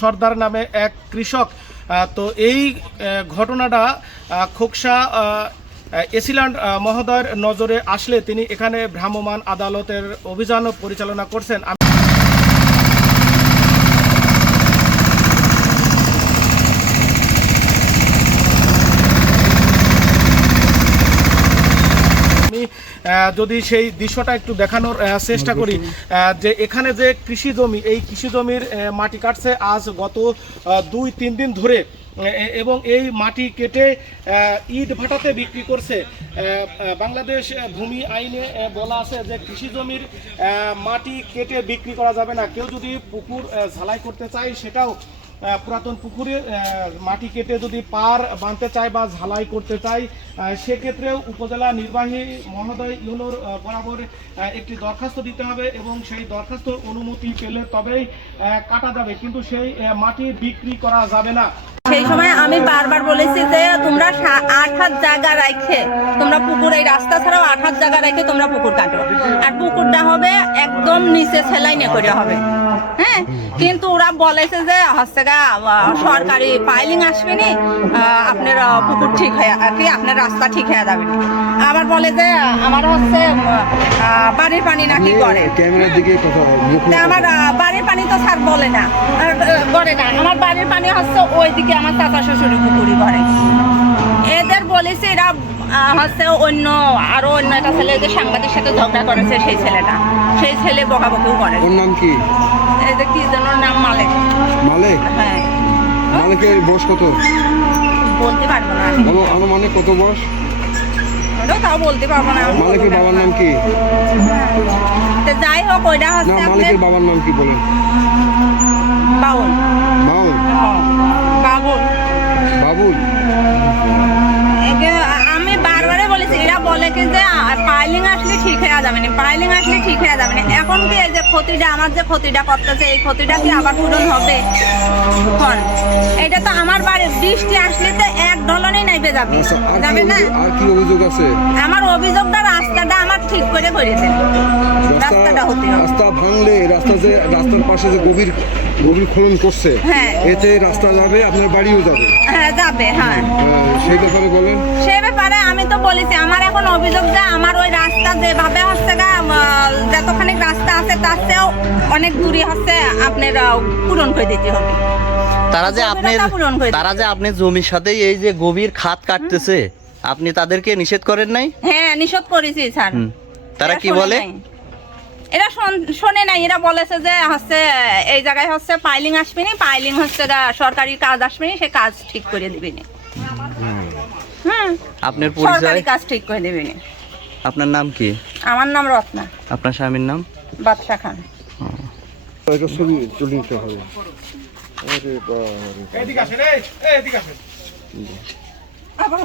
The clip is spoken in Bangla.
সর্দার নামে এক কৃষক। তো এই ঘটনাটা খোকসা এসিল্যান্ড মহোদয়ের নজরে আসলে তিনি এখানে ভ্রাম্যমাণ আদালতের অভিযানও পরিচালনা করছেন আমি আমি আহ, যদি সেই দৃশ্যটা একটু দেখানোর চেষ্টা করি যে এখানে যে কৃষি জমি এই কৃষি জমির মাটি কাটছে আজ গত দুই তিন দিন ধরে এবং এই মাটি কেটে ইট ভাটাতে বিক্রি করছে। বাংলাদেশ ভূমি আইনে বলা আছে যে কৃষি জমির মাটি কেটে বিক্রি করা যাবে না। কেউ যদি পুকুর ঝালাই করতে চায় সেটাও পুরাতন পুকুরে মাটি কেটে যদি পার বাঁধতে চায় বা ঝালাই করতে চায় সেক্ষেত্রেও উপজেলা নির্বাহী মহোদয় ইউনোর বরাবর একটি দরখাস্ত দিতে হবে এবং সেই দরখাস্ত অনুমতি পেলে তবেই কাটা যাবে। কিন্তু সেই মাটি বিক্রি করা যাবে না। সেই সময় আমি বারবার বলেছি যে তোমরা আট হাত জায়গা রাখে তোমরা পুকুর এই রাস্তা ছাড়াও আট হাত জায়গা রেখে তোমরা পুকুর কাটো। আর পুকুরটা হবে একদম নিচে সেলাই নে করে হবে। হ্যাঁ? কিন্তু ওরা বলেছে যে হচ্ছে সরকারি পাইলিং আসবে নি আপনার পুকুর ঠিক হয়ে আর কি আপনার রাস্তা ঠিক হয়ে যাবে আবার বলে যে আমার হচ্ছে বাড়ির পানি নাকি করে আমার বাড়ির পানি তো স্যার বলে না। করে না। আমার বাড়ির পানি হচ্ছে ওইদিকে আমার চাচা শ্বশুরের পুকুরি করে এদের বলেছে এরা হচ্ছে অন্য আরও অন্য একটা ছেলে যে সাংবাদিক সাথে ঝগড়া করেছে সেই ছেলেটা। সেই ছেলে বকাবকিও করে। ওর নাম কি? এই যে কি যেন নাম মালিক। মালিক? হ্যাঁ। মালিকের বয়স কত? বলতে পারব না। আনুমানিক কত বয়স? তাও বলতে পারব না। মালিকের বাবার নাম কি? তো যাই হোক ওইটা হচ্ছে মালিকের বাবার নাম কি বলেন? আসলে যাবে না। পাইলিং আসলে ঠিক হয়ে যাবে না। এখন কি এই যে ক্ষতিটা আমার যে ক্ষতিটা করতেছে এই ক্ষতিটা কি আবার পূরণ হবে? এটা তো আমার বাড়ির বৃষ্টি আসলে তো এক ডলনেই নাইবে যাবে। আচ্ছা যাবে না? আর কি অভিযোগ আছে? আমার অভিযোগটা রাস্তাটা আমার ঠিক করে করে রাস্তাটা হতে রাস্তা ভাঙলে রাস্তা যে রাস্তার পাশে যে গভীর গভীর খনন করছে হ্যাঁ। এতে রাস্তা যাবে আপনার বাড়িও যাবে। হ্যাঁ যাবে হ্যাঁ সেই ব্যাপারে বলেন। সে ব্যাপারে আমি তো বলেছি আমার এখন অভিযোগ যে আমার ওই রাস্তা যেভাবে হচ্ছে গা যতখানি রাস্তা আছে তার চেয়েও অনেক দূরে হচ্ছে আপনার পূরণ করে দিতে হবে। তারা যে করে তারা যে আপনি জমির সাথে এই যে গভীর খাত কাটতেছে আপনি তাদেরকে নিষেধ করেন নাই? হ্যাঁ নিষেধ করেছি স্যার। তারা কি বলে। এরা শোনে নাই এরা বলেছে যে হচ্ছে এই জায়গায় হচ্ছে পাইলিং আসবে নি পাইলিং হচ্ছে সরকারি কাজ আসবে নি সে কাজ ঠিক করে দিবে নি হুম। আপনার পরিচয়? কাজ ঠিক করে দিবে নি আপনার নাম কি? আমার নাম রত্না। আপনার স্বামীর নাম? বাদশা খান। একটা ছবি তুলে নিতে হবে। আরে বাবা এদিকে আসেন এই, এই, এদিকে আসেন। আবার